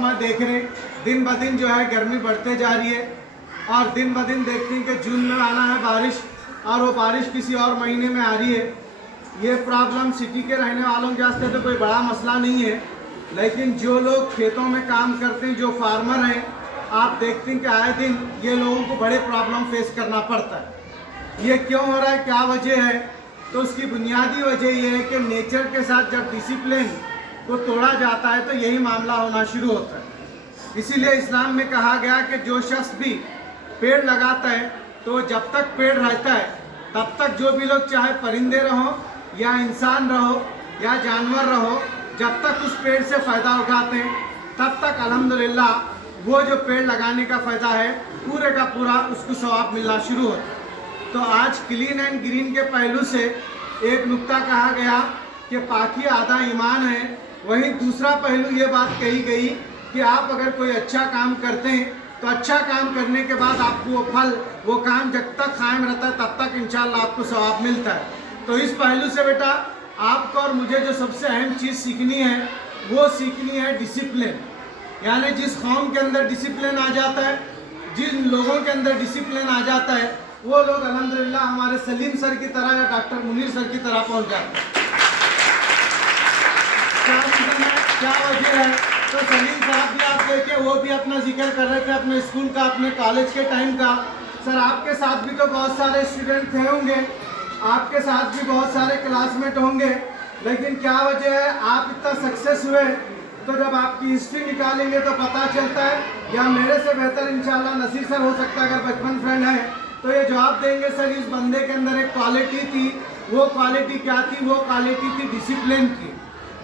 में देख रहे हैं दिन ब दिन जो है गर्मी बढ़ते जा रही है और दिन ब दिन देखते हैं कि जून में आना है बारिश और वो बारिश किसी और महीने में आ रही है। ये प्रॉब्लम सिटी के रहने वालों के वास्ते तो कोई बड़ा मसला नहीं है, लेकिन जो लोग खेतों में काम करते हैं, जो फार्मर हैं, आप देखते हैं कि आए दिन ये लोगों को बड़े प्रॉब्लम फेस करना पड़ता है। ये क्यों हो रहा है, क्या वजह है? तो उसकी बुनियादी वजह ये है कि नेचर के साथ जब डिसिप्लिन को तोड़ा जाता है तो यही मामला होना शुरू होता है। इसीलिए इस्लाम में कहा गया कि जो शख्स भी पेड़ लगाता है तो जब तक पेड़ रहता है तब तक जो भी लोग, चाहे परिंदे रहो या इंसान रहो या जानवर रहो, जब तक उस पेड़ से फ़ायदा उठाते हैं तब तक अल्हम्दुलिल्लाह वो जो पेड़ लगाने का फ़ायदा है पूरे का पूरा उसको सवाब मिलना शुरू होता है। तो आज क्लीन एंड ग्रीन के पहलू से एक नुक्ता कहा गया कि पाकी आधा ईमान है। वहीं दूसरा पहलू ये बात कही गई कि आप अगर कोई अच्छा काम करते हैं तो अच्छा काम करने के बाद आपको वो फल, वो काम जब तक कायम रहता है तब तक इंशाल्लाह आपको सवाब मिलता है। तो इस पहलू से बेटा आपको और मुझे जो सबसे अहम चीज़ सीखनी है वो सीखनी है डिसिप्लिन। यानी जिस कौम के अंदर डिसिप्लिन आ जाता है, जिन लोगों के अंदर डिसिप्लिन आ जाता है, वो लोग अल्हम्दुलिल्लाह हमारे सलीम सर की तरह या डॉक्टर मुनीर सर की तरह पहुंच जाते हैं। क्या वजह है? तो सलीम साहब भी आप देखें, वो भी अपना जिक्र कर रहे थे अपने स्कूल का, अपने कॉलेज के टाइम का। सर आपके साथ भी तो बहुत सारे स्टूडेंट थे होंगे, आपके साथ भी बहुत सारे क्लासमेट होंगे, लेकिन क्या वजह है आप इतना सक्सेस हुए? तो जब आपकी हिस्ट्री निकालेंगे तो पता चलता है, या मेरे से बेहतर इंशाल्लाह नसीर सर हो सकता है अगर बचपन फ्रेंड है तो ये जवाब देंगे, सर इस बंदे के अंदर एक क्वालिटी थी। वो क्वालिटी क्या थी? वो क्वालिटी थी डिसिप्लिन की।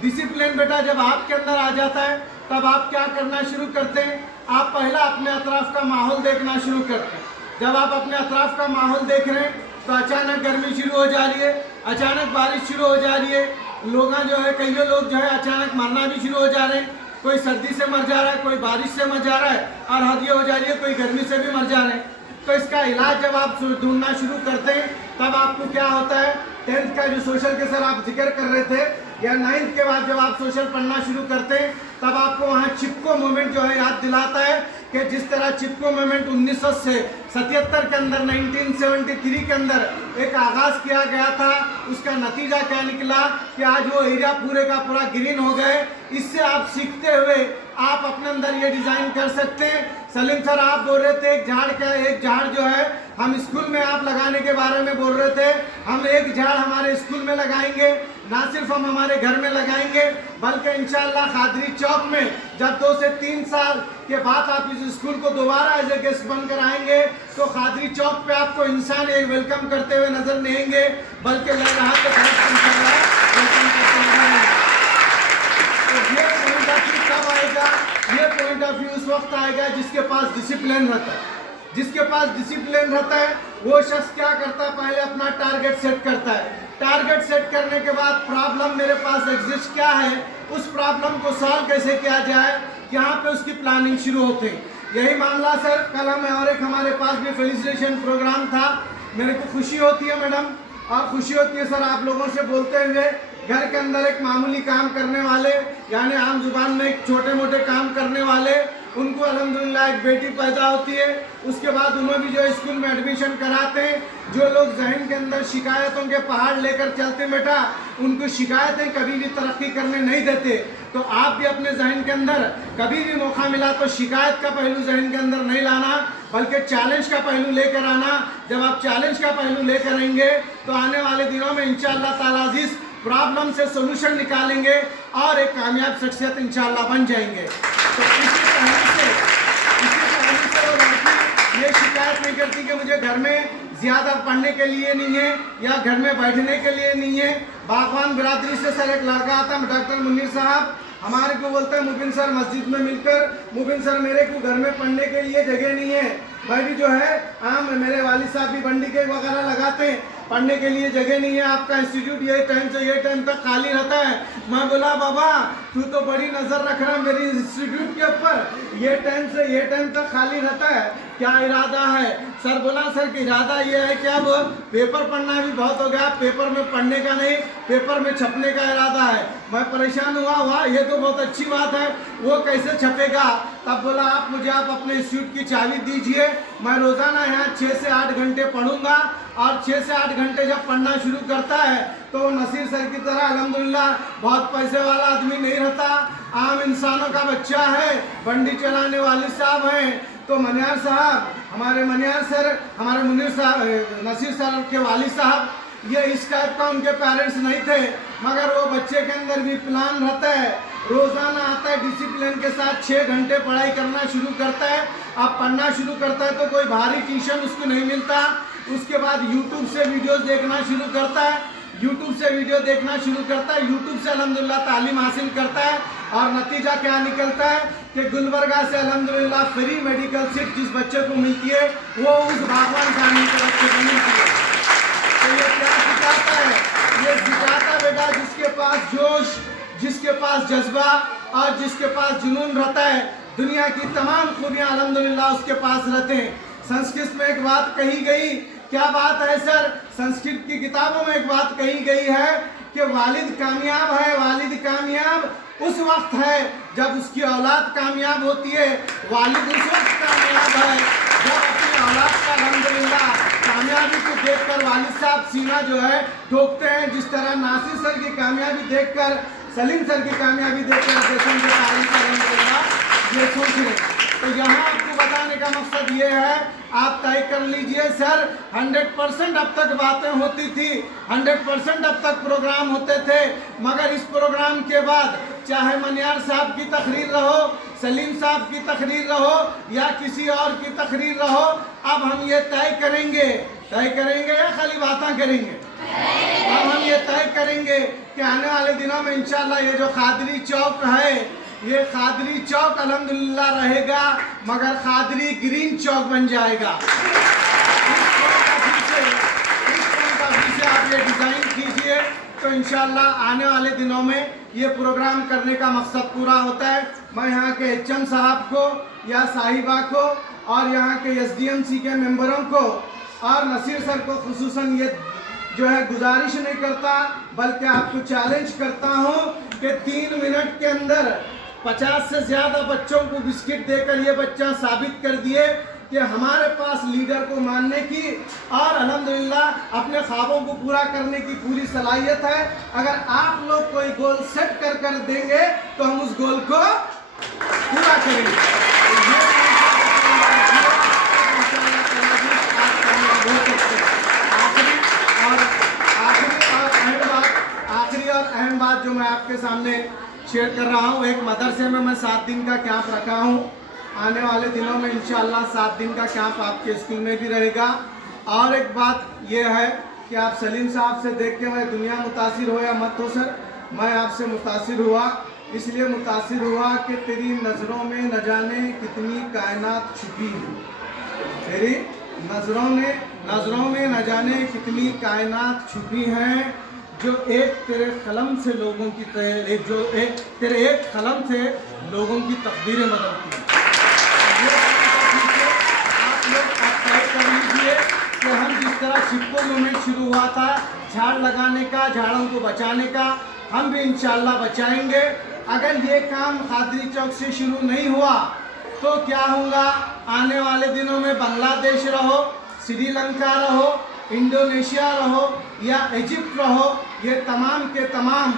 डिसिप्लिन बेटा जब आपके अंदर आ जाता है तब आप क्या करना शुरू करते हैं? आप पहला अपने अतराफ का माहौल देखना शुरू करते हैं। जब आप अपने अतराफ का माहौल देख रहे हैं तो अचानक गर्मी शुरू हो जा रही है, अचानक बारिश शुरू हो जा रही है, लोग जो है, कई लोग जो है अचानक मरना भी शुरू हो जा रहे हैं। कोई सर्दी से मर जा रहा है, कोई बारिश से मर जा रहा है और हद ये हो जा रही है कोई गर्मी से भी मर जा रहे हैं। तो इसका इलाज जब आप ढूंढना शुरू करते हैं तब आपको क्या होता है? 10th का जो सोशल के सर आप जिक्र कर रहे थे, या 9th के बाद जब आप सोशल पढ़ना शुरू करते हैं तब आपको वहाँ चिपको मूवमेंट जो है याद दिलाता है कि जिस तरह चिपको मूवमेंट 1977 के अंदर, 1973 के अंदर एक आगाज़ किया गया था, उसका नतीजा क्या निकला कि आज वो एरिया पूरे का पूरा ग्रीन हो गए। इससे आप सीखते हुए आप अपने अंदर ये डिज़ाइन कर सकते हैं। सलीम सर आप बोल रहे थे एक झाड़ जो है हम स्कूल में आप लगाने के बारे में बोल रहे थे। हम एक झाड़ हमारे स्कूल में लगाएंगे, ना सिर्फ हम हमारे घर में लगाएंगे बल्कि इंशाल्लाह खादरी चौक में जब 2 से 3 साल के बाद आप इस स्कूल को दोबारा एज ए गेस्ट बनकर आएंगे तो खादरी चौक पे आपको इंसान एक वेलकम करते हुए नजर नहीं आएंगे, बल्कि लग रहा है ये पॉइंट ऑफ व्यू कब आएगा? ये पॉइंट ऑफ व्यू उस वक्त आएगा जिसके पास डिसिप्लिन रहता है। जिसके पास डिसिप्लिन रहता है वो शख्स क्या करता है? पहले अपना टारगेट सेट करता है। टारगेट सेट करने के बाद प्रॉब्लम मेरे पास एग्जिस्ट क्या है, उस प्रॉब्लम को सॉल्व कैसे किया जाए, यहाँ पे उसकी प्लानिंग शुरू होती है। यही मामला सर कल हमें और एक हमारे पास भी फेलिसिटेशन प्रोग्राम था। मेरे को खुशी होती है मैडम, और खुशी होती है सर आप लोगों से बोलते हुए, घर के अंदर एक मामूली काम करने वाले, यानी आम जुबान में एक छोटे मोटे काम करने वाले, उनको अल्हम्दुलिल्लाह एक बेटी पैदा होती है। उसके बाद उन्हें भी जो स्कूल में एडमिशन कराते हैं। जो लोग जहन के अंदर शिकायतों के पहाड़ लेकर चलते बेटा, उनको शिकायतें कभी भी तरक्की करने नहीं देते। तो आप भी अपने जहन के अंदर कभी भी मौका मिला तो शिकायत का पहलू जहन के अंदर नहीं लाना, बल्कि चैलेंज का पहलू लेकर आना। जब आप चैलेंज का पहलू लेकर आएंगे तो आने वाले दिनों में इंशाअल्लाह ताला अज़ीज़ प्रॉब्लम से सोल्यूशन निकालेंगे और एक कामयाब शख्सियत इंशाअल्लाह बन जाएंगे। तो इसी पहलू से वो लड़की ये शिकायत नहीं करती कि मुझे घर में ज़्यादा पढ़ने के लिए नहीं है या घर में बैठने के लिए नहीं है। बागवान बिरादरी से सर एक लड़का आता है, डॉक्टर मुनीर साहब, हमारे को बोलता है मुबिन सर मस्जिद में मिलकर, मुबिन सर मेरे को घर में पढ़ने के लिए जगह नहीं है। भाई भी जो है आम मेरे वालिद साहब भी बंडी के वगैरह लगाते हैं, पढ़ने के लिए जगह नहीं है, आपका इंस्टीट्यूट ये टाइम से ये टाइम तक खाली रहता है। मैं बोला बाबा तू तो बड़ी नज़र रख रहा मेरी इंस्टीट्यूट के ऊपर, ये टाइम तक खाली रहता है, क्या इरादा है? सर बोला सर कि इरादा ये है कि अब पेपर पढ़ना भी बहुत हो गया, पेपर में पढ़ने का नहीं, पेपर में छपने का इरादा है। मैं परेशान हुआ ये तो बहुत अच्छी बात है, वो कैसे छपेगा? तब बोला आप मुझे अपने इंस्टीट्यूट की चाबी दीजिए, मैं रोज़ाना यहाँ 6 से 8 घंटे पढ़ूंगा, और 6 से 8 घंटे जब पढ़ना शुरू करता है तो नसीर सर की तरह अल्हम्दुलिल्लाह बहुत पैसे वाला आदमी नहीं रहता, आम इंसानों का बच्चा है, बंडी चलाने वाले साहब हैं। तो मनियार साहब, हमारे मनियार सर, हमारे मुनीर साहब, नसीर सर के वालिद साहब, ये इस टाइप का उनके पेरेंट्स नहीं थे, मगर वो बच्चे के अंदर भी प्लान रहता है, रोज़ाना आता है डिसिप्लिन के साथ 6 घंटे पढ़ाई करना शुरू करता है। अब पढ़ना शुरू करता है तो कोई भारी ट्यूशन उसको नहीं मिलता, उसके बाद यूट्यूब से वीडियोस देखना शुरू करता है, यूट्यूब से वीडियो देखना शुरू करता है, यूट्यूब से अल्हम्दुलिल्लाह तालीम हासिल करता है, और नतीजा क्या निकलता है कि गुलबर्गा से अल्हम्दुलिल्लाह फ्री मेडिकल सीट जिस बच्चे को मिलती है वो उस भगवान खानी के बच्चे को मिलती है। तो ये क्या सिखाता है? ये सिखाता बेटा जिसके पास जोश, जिसके पास जज्बा और जिसके पास जुनून रहता है, दुनिया की तमाम खूबियाँ अल्हम्दुलिल्लाह उसके पास रहते हैं। संस्कृत में एक बात कही गई, क्या बात है सर? संस्कृत की किताबों में एक बात कही गई है कि वालिद कामयाब है, वालिद कामयाब उस वक्त है जब उसकी औलाद कामयाब होती है, वालिद उस वक्त कामयाब है जब अपनी औलाद का अल्हम्दुलिल्लाह कामयाबी को देखकर वालिद साहब सीना जो है ठोकते हैं। जिस तरह नासिर सर की कामयाबी देखकर, सलीम सर की कामयाबी देखकर जैसे जो तारीफ अल्हम्दुलिल्लाह ये सोच रहे। तो यहाँ आपको बताने का मकसद ये है, आप तय कर लीजिए सर 100% अब तक बातें होती थी, 100% अब तक प्रोग्राम होते थे, मगर इस प्रोग्राम के बाद चाहे मनियार साहब की तकरीर रहो, सलीम साहब की तकरीर रहो या किसी और की तकरीर रहो, अब हम ये तय करेंगे या खाली बातें करेंगे? अब हम ये तय करेंगे कि आने वाले दिनों में इंशाल्लाह ये जो कादरी चौक है, ये कादरी चौक अल्हम्दुलिल्लाह रहेगा, मगर कादरी ग्रीन चौक बन जाएगा। आप ये डिज़ाइन कीजिए तो इंशाल्लाह आने वाले दिनों में ये प्रोग्राम करने का मकसद पूरा होता है। मैं यहाँ के एचएम साहब को या साहिबा को और यहाँ के एसडीएमसी के मेंबरों को और नसीर सर को खुसूसन ये जो है गुजारिश नहीं करता, बल्कि आपको चैलेंज करता हूँ कि 3 मिनट के अंदर 50 से ज़्यादा बच्चों को बिस्किट देकर ये बच्चा साबित कर दिए कि हमारे पास लीडर को मानने की और अल्हम्दुलिल्लाह अपने ख्वाबों को पूरा करने की पूरी सलाहियत है। अगर आप लोग कोई गोल सेट कर देंगे तो हम उस गोल को पूरा करेंगे। आखिरी और अहम बात जो मैं आपके सामने शेयर कर रहा हूँ, एक मदरसे में मैं 7 दिन का कैंप रखा हूँ। आने वाले दिनों में इंशाल्लाह 7 दिन का कैंप आपके स्कूल में भी रहेगा। और एक बात यह है कि आप सलीम साहब से देख के मैं दुनिया मुतासिर हो या मत हो सर, मैं आपसे मुतासिर हुआ, इसलिए मुतासिर हुआ कि तेरी नज़रों में न जाने कितनी कायनात छुपी है, तेरी नज़रों में न जाने कितनी कायनात छुपी हैं, जो एक तेरे कलम से लोगों की तेरे एक कलम से लोगों की तकदीरें बदलती हैं। आप लोग तय कर लीजिए कि हम जिस तरह शिप्पो मूवमेंट शुरू हुआ था झाड़ लगाने का, झाड़ों को बचाने का, हम भी इंशाल्लाह बचाएंगे। अगर ये काम कादरी चौक से शुरू नहीं हुआ तो क्या होगा? आने वाले दिनों में बांग्लादेश रहो, श्रीलंका रहो, इंडोनेशिया रहो या इजिप्ट रहो, ये तमाम के तमाम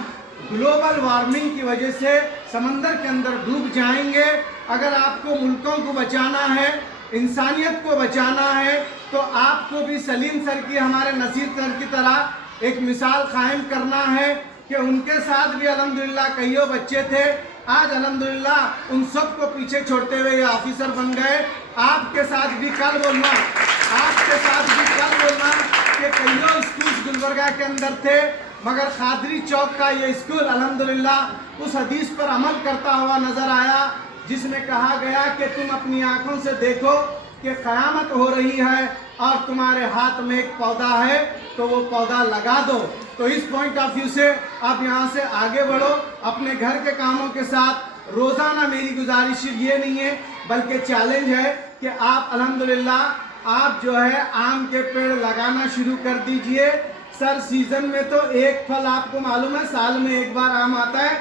ग्लोबल वार्मिंग की वजह से समंदर के अंदर डूब जाएंगे। अगर आपको मुल्कों को बचाना है, इंसानियत को बचाना है, तो आपको भी सलीम सर की, हमारे नसीर सर की तरह एक मिसाल कायम करना है कि उनके साथ भी अल्हम्दुलिल्लाह कईयों बच्चे थे, आज अल्हम्दुलिल्लाह उन सब को पीछे छोड़ते हुए ये ऑफिसर बन गए। आपके साथ भी कल बोलना कि कईयों स्कूल गुलबर्गा के अंदर थे, मगर कादरी चौक का ये स्कूल अल्हम्दुलिल्लाह उस हदीस पर अमल करता हुआ नजर आया जिसमें कहा गया कि तुम अपनी आंखों से देखो कि क़यामत हो रही है और तुम्हारे हाथ में एक पौधा है तो वो पौधा लगा दो। तो इस पॉइंट ऑफ व्यू से आप यहाँ से आगे बढ़ो, अपने घर के कामों के साथ रोज़ाना मेरी गुजारिश ये नहीं है बल्कि चैलेंज है कि आप अल्हम्दुलिल्लाह आप जो है आम के पेड़ लगाना शुरू कर दीजिए। सर सीज़न में तो एक फल आपको मालूम है साल में एक बार आम आता है।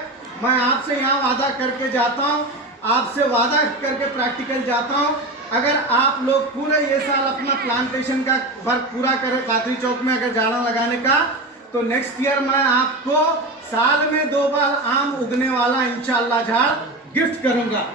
मैं आपसे यहाँ वादा करके जाता हूँ, आपसे वादा करके प्रैक्टिकल जाता हूँ, अगर आप लोग पूरे ये साल अपना प्लांटेशन का वर्क पूरा करें कादरी चौक में अगर झाड़ा लगाने का, तो नेक्स्ट ईयर मैं आपको साल में 2 बार आम उगने वाला इंशाअल्लाह झाड़ गिफ्ट करूंगा।